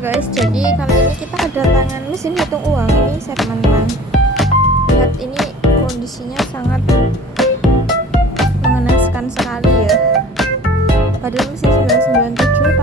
guys, jadi kali ini kita kedatangan mesin hitung uang ini teman-teman. Lihat ini kondisinya sangat mengenaskan sekali ya. Padahal mesin 997